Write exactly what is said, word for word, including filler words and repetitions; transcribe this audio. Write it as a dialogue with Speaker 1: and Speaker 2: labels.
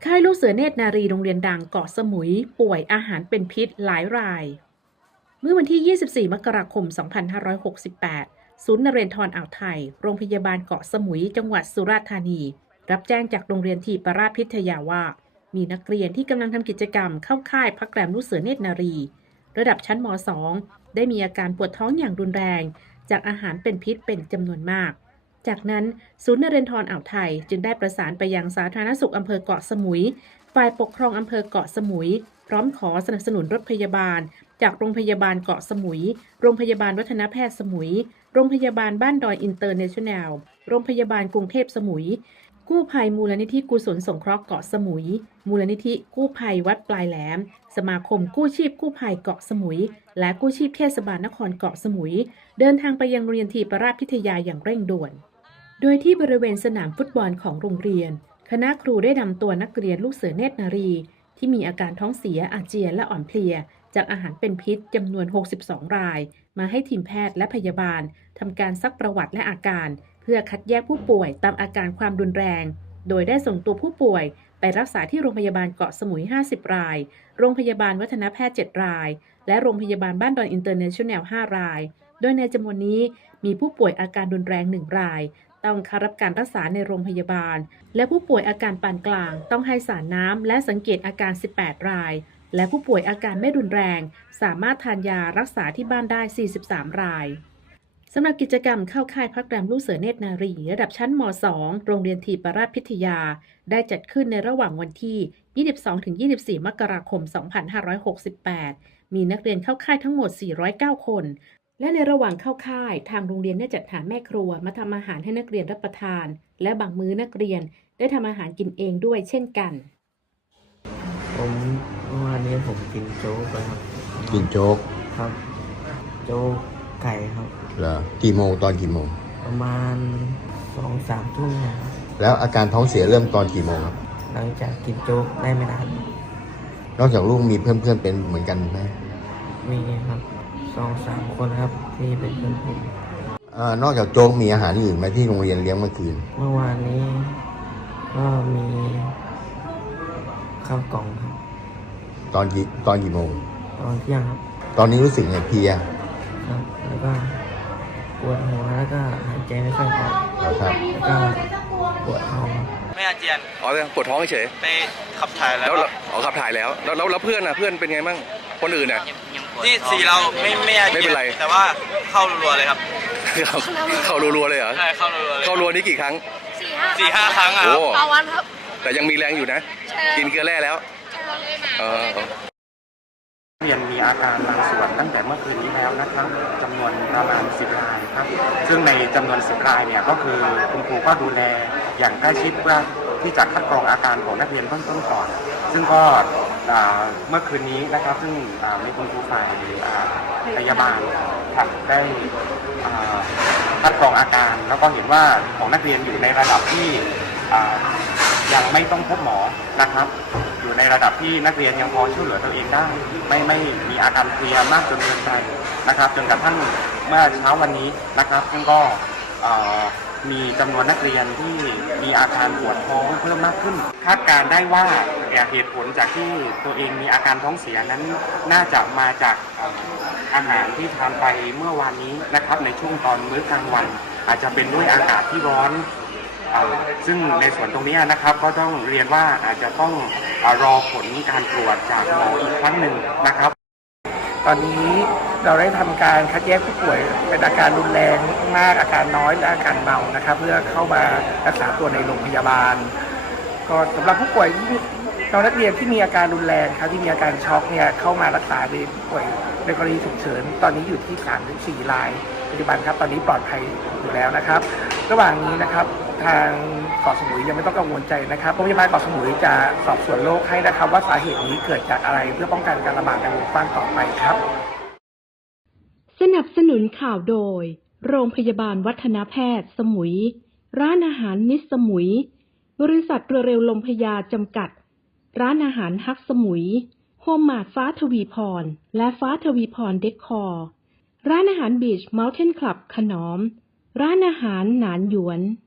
Speaker 1: ค่ายลูกเสือเนตรนารีโรงเรียนดังเกาะสมุยป่วยอาหารเป็นพิษหลายรายเมื่อวันที่ ยี่สิบสี่ มกราคม สองพันห้าร้อยหกสิบแปด ศูนย์นเรนทรอ่าวไทยโรงพยาบาลเกาะสมุยจังหวัดสุราษฎร์ธานีรับแจ้งจากโรงเรียนทีปราชพิทยาว่ามีนักเรียนที่กำลังทำกิจกรรมเข้าค่ายพักแรมลูกเสือเนตรนารีระดับชั้นม สอง ได้มีอาการปวดท้องอย่างรุนแรงจากอาหารเป็นพิษเป็นจำนวนมากจากนั้นศูนย์นเรนทรอ่าวไทยจึงได้ประสานไปยังสาธารณสุขอำเภอเกาะสมุยฝ่ายปกครองอำเภอเกาะสมุยพร้อมขอสนับสนุนรถพยาบาลจากโรงพยาบาลเกาะสมุยโรงพยาบาลวัฒนแพทย์สมุยโรงพยาบาลบ้านดอยอินเตอร์เนชั่นแนลโรงพยาบาลกรุงเทพสมุยกู้ภัยมูลนิธิกุศลสงเคราะห์เกาะสมุยมูลนิธิกู้ภัยวัดปลายแหลมสมาคมกู้ชีพกู้ภัยเกาะสมุยและกู้ชีพเทศบาลนครเกาะสมุยเดินทางไปยังโรงเรียนทีปราชพิทยาอย่างเร่งด่วนโดยที่บริเวณสนามฟุตบอลของโรงเรียนคณะครูได้นำตัวนักเรียนลูกเสือเนตรนารีที่มีอาการท้องเสียอาเจียนและอ่อนเพลียจากอาหารเป็นพิษจำนวน หกสิบสอง รายมาให้ทีมแพทย์และพยาบาลทำการซักประวัติและอาการเพื่อคัดแยกผู้ป่วยตามอาการความรุนแรงโดยได้ส่งตัวผู้ป่วยไปรักษาที่โรงพยาบาลเกาะสมุย ห้าสิบ รายโรงพยาบาลวัฒนแพทย์ เจ็ด รายและโรงพยาบาลบ้านดอยอินเตอร์เนชั่นแนล ห้า รายโดยในจำนวนนี้มีผู้ป่วยอาการรุนแรง หนึ่ง รายต้องเข้ารับการรักษาในโรงพยาบาลและผู้ป่วยอาการปานกลางต้องให้สารน้ำและสังเกตอาการ สิบแปด รายและผู้ป่วยอาการไม่รุนแรงสามารถทานยารักษาที่บ้านได้ สี่สิบสาม รายสำหรับกิจกรรมเข้าค่ายพักแรมลูกเสือเนตรนารีระดับชั้นม สอง โรงเรียนทีปราชพิทยาได้จัดขึ้นในระหว่างวันที่ ยี่สิบสองถึงยี่สิบสี่ มกราคม สองพันห้าร้อยหกสิบแปด มีนักเรียนเข้าค่ายทั้งหมด สี่ร้อยเก้า คนและในระหว่างเข้าค่ายทางโรงเรียนได้จัดหาแม่ครัวมาทำอาหารให้นักเรียนรับประทานและบางมื้อนักเรียนได้ทำอาหารกินเองด้วยเช่นกัน
Speaker 2: ผมเมื่อวานนี้ผมกินโจ๊กไปครับ
Speaker 3: กินโจ๊ก
Speaker 2: ครับโจ๊กไก่ครับ
Speaker 3: เหรอกี่โมงตอนกี่โมง
Speaker 2: ประมาณสองสามทุ่มครับ
Speaker 3: แล้วอาการท้องเสียเริ่มตอนกี่โมงครับ
Speaker 2: หลังจากกินโจ๊กได้ไม่นาน
Speaker 3: นอกจากลูกมีเพื่อนๆเป็นเหมือนกันไหม
Speaker 2: มีครับสองสามคนครับที่เป็นเพื่อนผม
Speaker 3: อ่านอกจากโจ๊กมีอาหารอื่นไหมที่โรงเรียนเลี้ยงเมื่อคืน
Speaker 2: เมื่อวานนี้ก็มีข้าวกล่องครับ
Speaker 3: ตอนกี่ตอนกี่โมง
Speaker 2: ตอนเที่ยงครับ
Speaker 3: ตอนนี้รู้สึกไงเพลีย
Speaker 2: ครับแล้วก็ปวดหัวแล้วก็หายใจไม่ค่อยออก
Speaker 3: ครับ
Speaker 2: แล้วก็ปวดท้อง
Speaker 4: ไม่อาเจียน
Speaker 5: อ๋อปวดท้องเฉย
Speaker 4: ไปขับถ่ายแล้ว
Speaker 5: อ๋อขับถ่ายแล้วแล้วแล้วเพื่อนอ่ะเพื่อนเป็นไงบ้างคนอื่นอ่ะ
Speaker 4: ที่สี่เราไม่ไม่อาเจียน
Speaker 5: ไม่เป็นไร
Speaker 4: แต่ว่าเข้ารัวเลยครับ
Speaker 5: เข้ารัวๆเลยเหรอ
Speaker 4: ใช่เข้ารัวเลย
Speaker 5: เข้ารัวนี้กี่ครั้ง
Speaker 4: สี่ห้าครั้งอ่ะ
Speaker 5: ต่อวันครับแต่ยังมีแรงอยู่นะกินเกลือแร่แล้วเออ
Speaker 6: เรียนมีอาการบางส่วนตั้งแต่เมื่อคืนนี้แล้วนะครับจำนวนประมาณสิบรายครับซึ่งในจำนวนสิบรายเนี่ยก็คือคุณครูก็ดูแลอย่างใกล้ชิดเพื่อที่จะคัดกรองอาการของนักเรียนเบื้องต้นก่อนซึ่งก็เมื่อคืนนี้นะครับซึ่งมีคุณครูฝ่ายพยาบาลครับได้คัดกรองอาการแล้วก็เห็นว่าของนักเรียนอยู่ในระดับที่ยังไม่ต้องพบหมอนะครับอยู่ในระดับที่นักเรียนยังพอช่วยเหลือตัวเองได้ไม่ไม่มีอาการเพลียมากจนเกินไปนะครับจนกระทั่งเมื่อเช้าวันนี้นะครับซึ่งก็มีจำนวนนักเรียนที่มีอาการปวดท้องเพิ่มมากขึ้นคาดการได้ว่าเหตุผลจากที่ตัวเองมีอาการท้องเสียนั้นน่าจะมาจากอาหารที่ทานไปเมื่อวานนี้นะครับในช่วงตอนมื้อกลางวันอาจจะเป็นด้วยอากาศที่ร้อนซึ่งในส่วนตรงนี้นะครับก็ต้องเรียนว่าอาจจะต้องรอผลการตรวจจากหมออีกครั้งหนึ่งนะครับ
Speaker 7: ตอนนี้เราได้ทำการคัดแยกผู้ป่วยเป็นอาการรุนแรงมากอาการน้อยและอาการเบานะครับเพื่อเข้ามารักษาตัวในโรงพยาบาลก็สำหรับผู้ป่วยน้องนักเรียนที่มีอาการรุนแรงครับที่มีอาการช็อกเนี่ยเข้ามารักษาในผู้ป่วยในกรณีฉุกเฉินตอนนี้อยู่ที่สามถึงสี่รายปัจจุบันครับตอนนี้ปลอดภัยอยู่แล้วนะครับระหว่างนี้นะครับทางเกาะสมุยยังไม่ต้องกังวลใจนะครับโรงพยาบาลเกาะสมุยจะสอบสวนโรคให้นะครับว่าสาเหตุนี้เกิดจากอะไรเพื่อป้องกันการระบาดในวงกว้างต่อไปครับ
Speaker 1: สนับสนุนข่าวโดยโรงพยาบาลวัฒนแพทย์สมุยร้านอาหารมิสสมุยบริษัทเรือเร็วลมพยาจำกัดร้านอาหารฮักสมุยโฮมมาร์ทฟ้าทวีพรและฟ้าทวีพรเดคคอร์ร้านอาหารบีชเมลเทนคลับขนอมร้านอาหารหนานหยวน